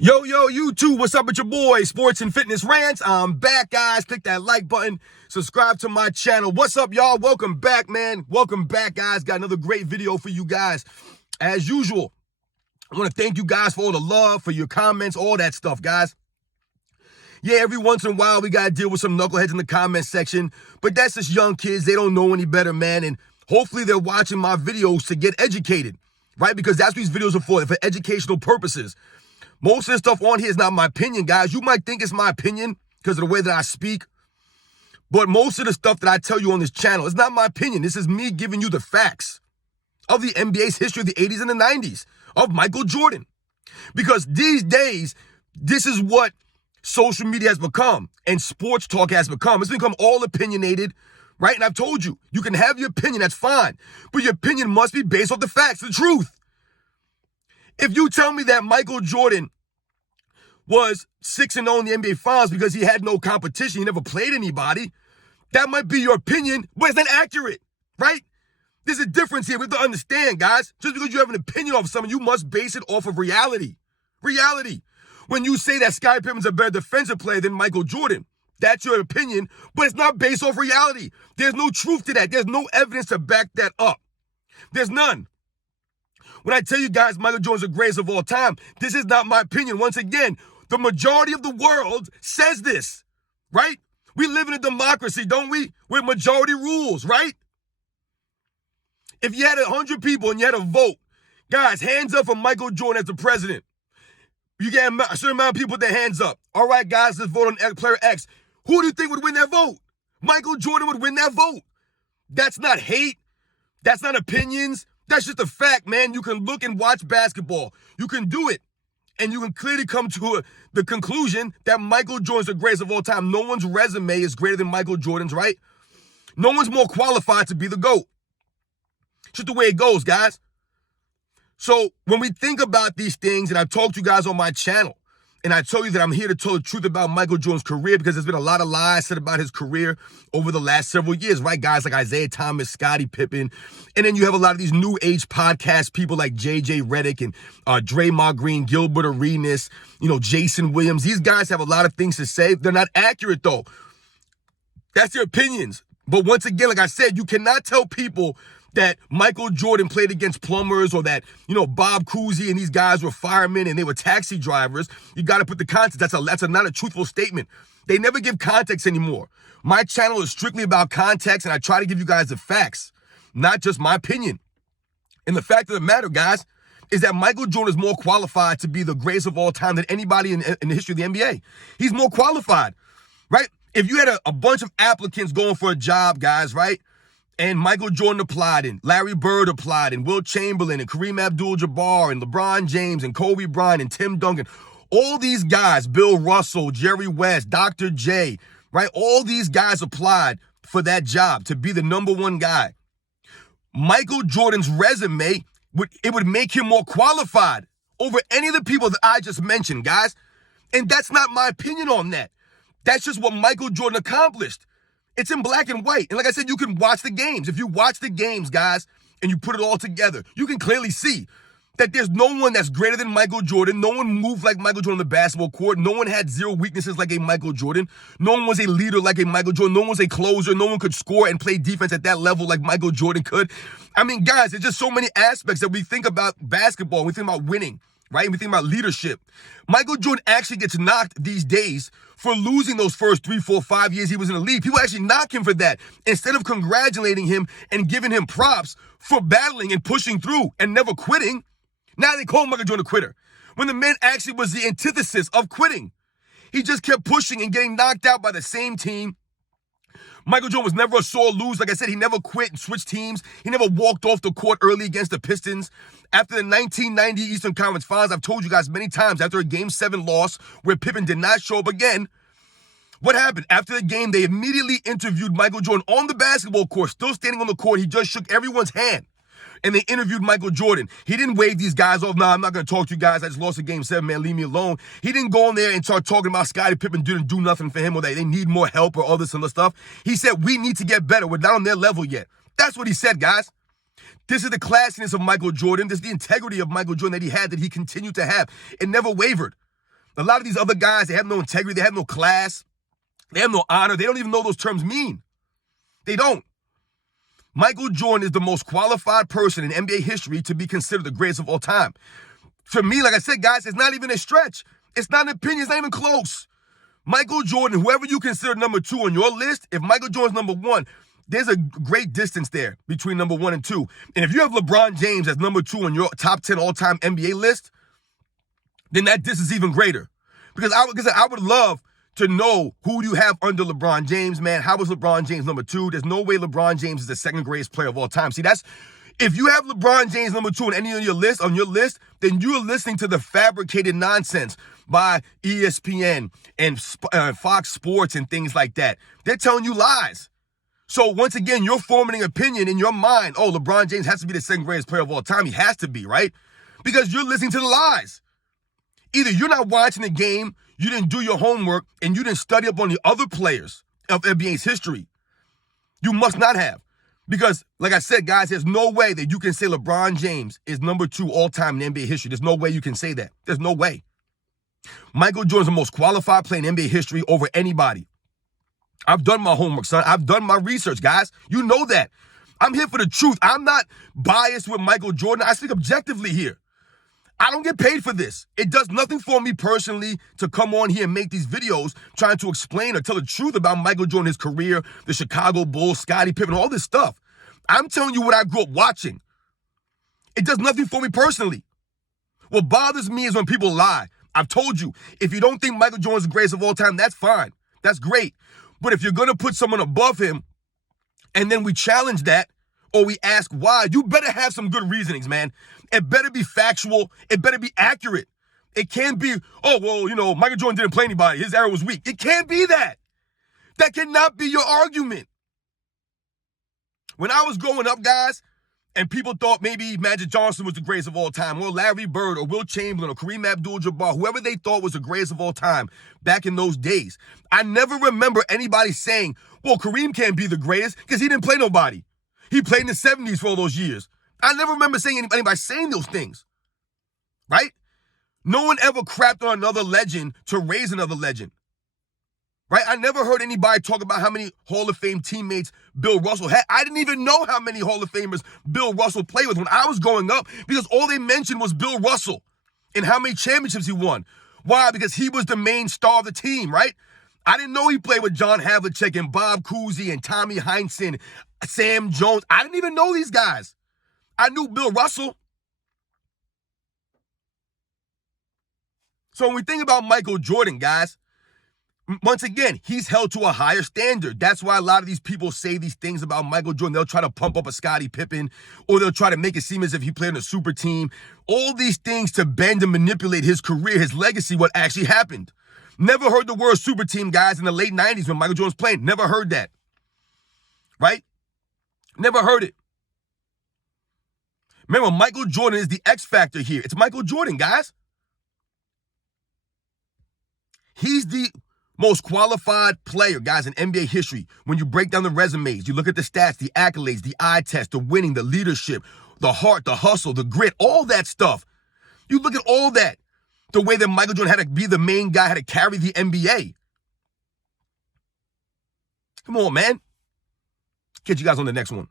Yo, YouTube, what's up with your boy, Sports and Fitness Rants? I'm back, guys. Click that like button. Subscribe to my channel. What's up, y'all? Welcome back, man. Welcome back, guys. Got another great video for you guys. As usual, I want to thank you guys for all the love, for your comments, all that stuff, guys. Yeah, every once in a while, we got to deal with some knuckleheads in the comment section, but that's just young kids. They don't know any better, man, and hopefully they're watching my videos to get educated, right? Because that's what these videos are for educational purposes. Most of the stuff on here is not my opinion, guys. You might think it's my opinion because of the way that I speak, but most of the stuff that I tell you on this channel is not my opinion. This is me giving you the facts of the NBA's history of the 80s and the 90s, of Michael Jordan. Because these days, this is what social media has become and sports talk has become. It's become all opinionated, right? And I've told you, you can have your opinion, that's fine, but your opinion must be based off the facts, the truth. If you tell me that Michael Jordan was 6-0 in the NBA Finals because he had no competition, he never played anybody, that might be your opinion, but it's not accurate, right? There's a difference here. We have to understand, guys. Just because you have an opinion of something, you must base it off of reality. Reality. When you say that Scottie Pippen's a better defensive player than Michael Jordan, that's your opinion, but it's not based off reality. There's no truth to that. There's no evidence to back that up. There's none. When I tell you guys Michael Jordan's the greatest of all time, this is not my opinion. Once again, the majority of the world says this, right? We live in a democracy, don't we? With majority rules, right? If you had 100 people and you had a vote, guys, hands up for Michael Jordan as the president. You get a certain amount of people with their hands up. All right, guys, let's vote on player X. Who do you think would win that vote? Michael Jordan would win that vote. That's not hate. That's not opinions. That's just a fact, man. You can look and watch basketball. You can do it. And you can clearly come to the conclusion that Michael Jordan's the greatest of all time. No one's resume is greater than Michael Jordan's, right? No one's more qualified to be the GOAT. Just the way it goes, guys. So when we think about these things, and I've talked to you guys on my channel, and I tell you that I'm here to tell the truth about Michael Jordan's career because there's been a lot of lies said about his career over the last several years, right? Guys like Isaiah Thomas, Scottie Pippen, and then you have a lot of these new age podcast people like JJ Redick and Draymond Green, Gilbert Arenas, Jason Williams. These guys have a lot of things to say. They're not accurate, though. That's their opinions. But once again, like I said, you cannot tell people that Michael Jordan played against plumbers or that, Bob Cousy and these guys were firemen and they were taxi drivers. You got to put the context. That's not a truthful statement. They never give context anymore. My channel is strictly about context, and I try to give you guys the facts, not just my opinion. And the fact of the matter, guys, is that Michael Jordan is more qualified to be the greatest of all time than anybody in the history of the NBA. He's more qualified, right? If you had a bunch of applicants going for a job, guys, right? And Michael Jordan applied, and Larry Bird applied, and Wilt Chamberlain, and Kareem Abdul-Jabbar, and LeBron James, and Kobe Bryant, and Tim Duncan. All these guys, Bill Russell, Jerry West, Dr. J, right? All these guys applied for that job to be the number one guy. Michael Jordan's resume, would make him more qualified over any of the people that I just mentioned, guys. And that's not my opinion on that. That's just what Michael Jordan accomplished. It's in black and white. And like I said, you can watch the games. If you watch the games, guys, and you put it all together, you can clearly see that there's no one that's greater than Michael Jordan. No one moved like Michael Jordan on the basketball court. No one had zero weaknesses like a Michael Jordan. No one was a leader like a Michael Jordan. No one was a closer. No one could score and play defense at that level like Michael Jordan could. I mean, guys, there's just so many aspects that we think about basketball. We think about winning, right? And we think about leadership. Michael Jordan actually gets knocked these days for losing those first 3, 4, 5 years he was in the league. People actually knock him for that instead of congratulating him and giving him props for battling and pushing through and never quitting. Now they call Michael Jordan a quitter, when the man actually was the antithesis of quitting. He just kept pushing and getting knocked out by the same team. Michael Jordan was never a sore loser. Like I said, he never quit and switched teams. He never walked off the court early against the Pistons. After the 1990 Eastern Conference Finals, I've told you guys many times, after a Game 7 loss where Pippen did not show up again, what happened? After the game, they immediately interviewed Michael Jordan on the basketball court, still standing on the court. He just shook everyone's hand. And they interviewed Michael Jordan. He didn't wave these guys off. Nah, I'm not going to talk to you guys. I just lost a Game 7, man. Leave me alone. He didn't go in there and start talking about Scottie Pippen didn't do nothing for him or that they need more help or all this other stuff. He said, we need to get better. We're not on their level yet. That's what he said, guys. This is the classiness of Michael Jordan. This is the integrity of Michael Jordan that he had, that he continued to have. It never wavered. A lot of these other guys, they have no integrity, they have no class, they have no honor. They don't even know those terms mean. They don't. Michael Jordan is the most qualified person in NBA history to be considered the greatest of all time. For me, like I said, guys, it's not even a stretch. It's not an opinion. It's not even close. Michael Jordan, whoever you consider number 2 on your list, if Michael Jordan's number 1, there's a great distance there between number 1 and 2. And if you have LeBron James as number 2 on your top 10 all-time NBA list, then that distance is even greater. Because I would love to know who do you have under LeBron James, man. How was LeBron James number 2? There's no way LeBron James is the second greatest player of all time. See, if you have LeBron James number 2 on any of your list, then you're listening to the fabricated nonsense by ESPN and Fox Sports and things like that. They're telling you lies. So once again, you're forming an opinion in your mind. Oh, LeBron James has to be the second greatest player of all time. He has to be, right? Because you're listening to the lies. Either you're not watching the game, you didn't do your homework, and you didn't study up on the other players of NBA's history. You must not have. Because, like I said, guys, there's no way that you can say LeBron James is number 2 all-time in NBA history. There's no way you can say that. There's no way. Michael Jordan's the most qualified player in NBA history over anybody. I've done my homework, son. I've done my research, guys. You know that. I'm here for the truth. I'm not biased with Michael Jordan. I speak objectively here. I don't get paid for this. It does nothing for me personally to come on here and make these videos trying to explain or tell the truth about Michael Jordan, his career, the Chicago Bulls, Scottie Pippen, all this stuff. I'm telling you what I grew up watching. It does nothing for me personally. What bothers me is when people lie. I've told you, if you don't think Michael Jordan's the greatest of all time, that's fine. That's great. But if you're going to put someone above him and then we challenge that, or we ask why, you better have some good reasonings, man. It better be factual. It better be accurate. It can't be, oh, well, Michael Jordan didn't play anybody. His era was weak. It can't be that. That cannot be your argument. When I was growing up, guys, and people thought maybe Magic Johnson was the greatest of all time, or Larry Bird, or Will Chamberlain, or Kareem Abdul-Jabbar, whoever they thought was the greatest of all time back in those days, I never remember anybody saying, well, Kareem can't be the greatest because he didn't play nobody. He played in the 70s for all those years. I never remember saying anybody saying those things, right? No one ever crapped on another legend to raise another legend, right? I never heard anybody talk about how many Hall of Fame teammates Bill Russell had. I didn't even know how many Hall of Famers Bill Russell played with when I was growing up because all they mentioned was Bill Russell and how many championships he won. Why? Because he was the main star of the team, right? I didn't know he played with John Havlicek and Bob Cousy and Tommy Heinsohn, Sam Jones. I didn't even know these guys. I knew Bill Russell. So when we think about Michael Jordan, guys, once again, he's held to a higher standard. That's why a lot of these people say these things about Michael Jordan. They'll try to pump up a Scottie Pippen, or they'll try to make it seem as if he played on a super team. All these things to bend and manipulate his career, his legacy, what actually happened. Never heard the word super team, guys, in the late 90s when Michael Jordan was playing. Never heard that. Right? Never heard it. Remember, Michael Jordan is the X factor here. It's Michael Jordan, guys. He's the most qualified player, guys, in NBA history. When you break down the resumes, you look at the stats, the accolades, the eye test, the winning, the leadership, the heart, the hustle, the grit, all that stuff. You look at all that. The way that Michael Jordan had to be the main guy, had to carry the NBA. Come on, man. Catch you guys on the next one.